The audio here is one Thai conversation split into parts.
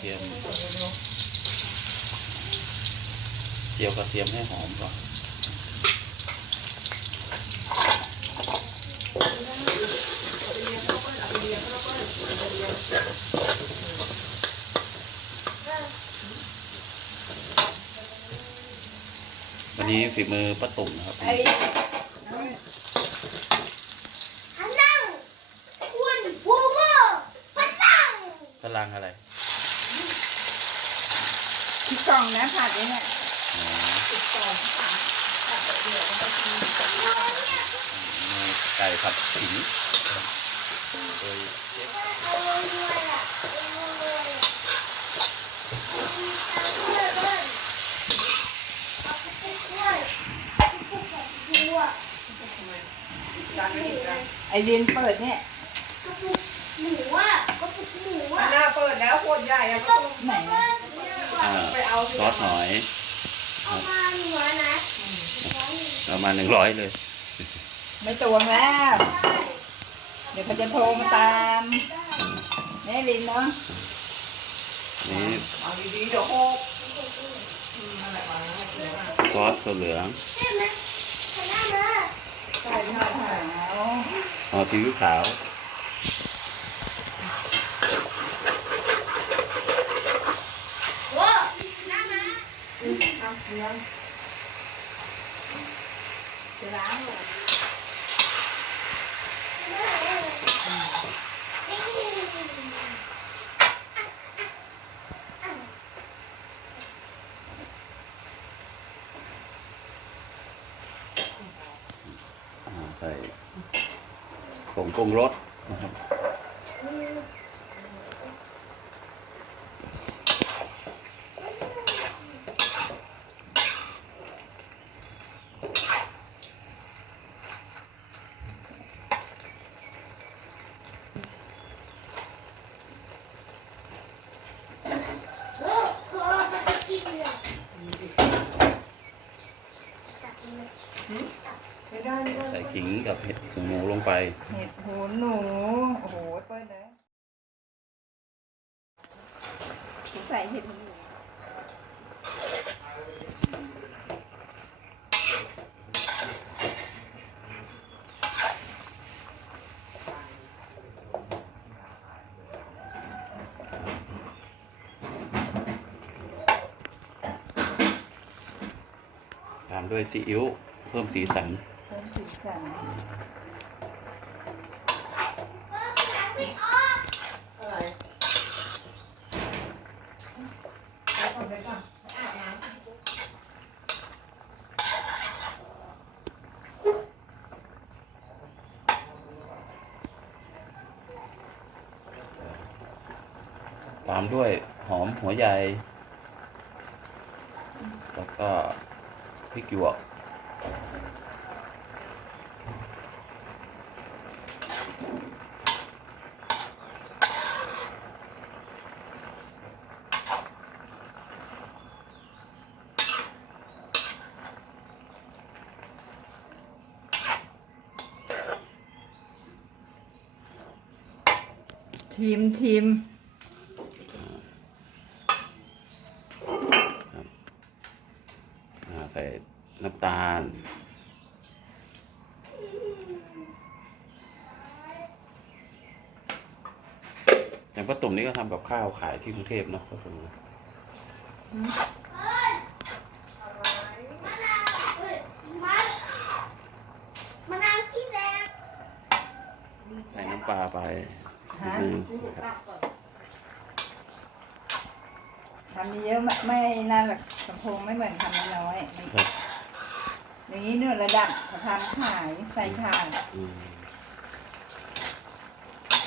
ทียมเจียวกระเทียมให้หอมก่อนวันนี้ฝีมือป้าตุ่มนะครับ ไอ้ พลังคุณผู้ว่าพลัง พลังอะไร ที่กล่ องนะผัดเนี่ยอ๋อติดกล่องผัดผัดเดี๋ยวมันจะกินไก่ผัดขิงโดยเชฟเอาเลยอะเอาเลยเอาไปด้วยเอาไปกับบัวไอ้เรียนเปิดเนี่ยกระปุกหมูอะกระปุกหมูมัอะนหน้าเปิดแล้วขวดใหญ่อะกก็ระต้องปุกไหนอ่า ซอสหอยเอามาหนูนะประมาณหนึ่งร้อยเลย ไม่ตวงแล้ว เดี๋ยวเขาจะโทรมาตามแม่ลินเนาะนี่เอาดีๆเดี๋ยวโคกอืมนั่นแหละมาแล้วเดี๋ยวมาซอสถั่วเหลืองใช่ไหมชนะเลยใช่ใช่ใช่เอาห่อซีอิ๊วขาว โอ้ชนะนะ เอาเลี้ยงจะล้างเลย อ่าใส่ผงปรุงรสนะครับ โอ้ขอไปกินเลย ไม่ได้ไม่ได้ใส่ขิงกับเห็ดหูหมูลงไป เห็ดหูหนู โอ้โหเปิดเลยใส่เห็ดหูหนูตามด้วยซีอิ๊วเพิ่มสีสัน อะไรเอาก่อนไปก่อนอาบน้ำ ตามด้วยหอมหัวใหญ่ แล้วก็พริกหยวก ชิมชิมอ่าใส่น้ำตาล อย่างป้าตุ่มนี่ก็ทำกับข้าวขายที่กรุงเทพเนาะก็คือมะนาวเฮ้ยมันมะนาวขี้แดงใส่น้ำปลาไป นิดฮะนึงนะครับทำเยอะไม่ไม่น่าหรอกสมพงษ์ไม่เหมือนทำน้อยๆครับอย่างนี้เนื้อระดับเขาทำขายใส่ถาดอืม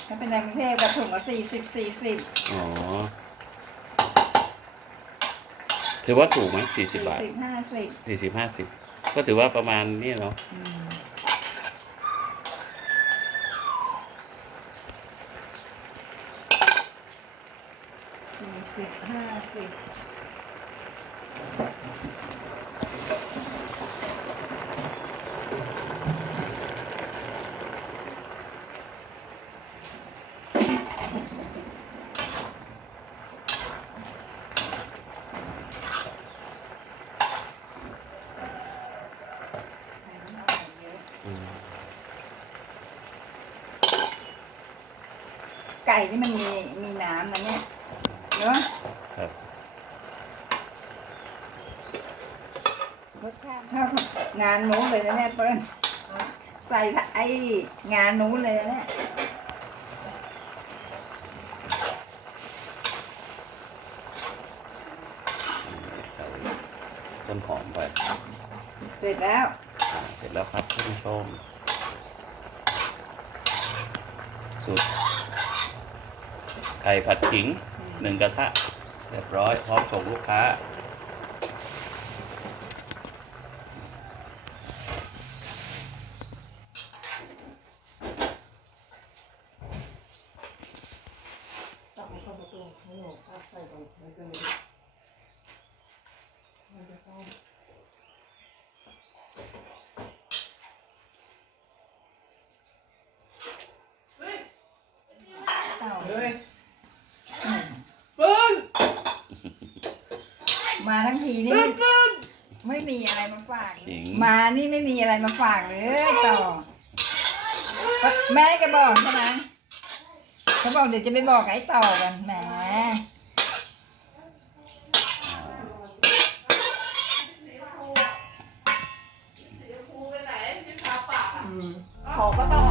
ถ้าเป็นในกรุงเทพกระถุงละสี่สิบสี่สิบอ๋อถือว่าถูกไหมสี่สิบบาทสิบห้าสิบสี่สิบห้าสิบก็ถือว่าประมาณนี้เนาะ สิบห้าสิบไก่ที่มันมีมีน้ำนะเนี่ย เนาะครับรสชาติเท่ากับงานนู้นเลยนะเนี่ยเปิ้ลใส่ไอ้งานนู้นเลยนะเนี่ยใส่ต้นหอมไปเสร็จแล้วอ่าเสร็จแล้วครับท่านผู้ชมสุดไข่ผัดขิง หนึ่งกระทะ เรียบร้อยพร้อมส่งลูกค้าีนี้ ไม่มีอะไรมาฝากมานี่ไม่มีอะไรมาฝากเลยต่อ แม่ก็บอกใช่ไหมเขาบอกเดี๋ยวจะไปบอกไอ้ต่อกันแหมขอก็ต้อง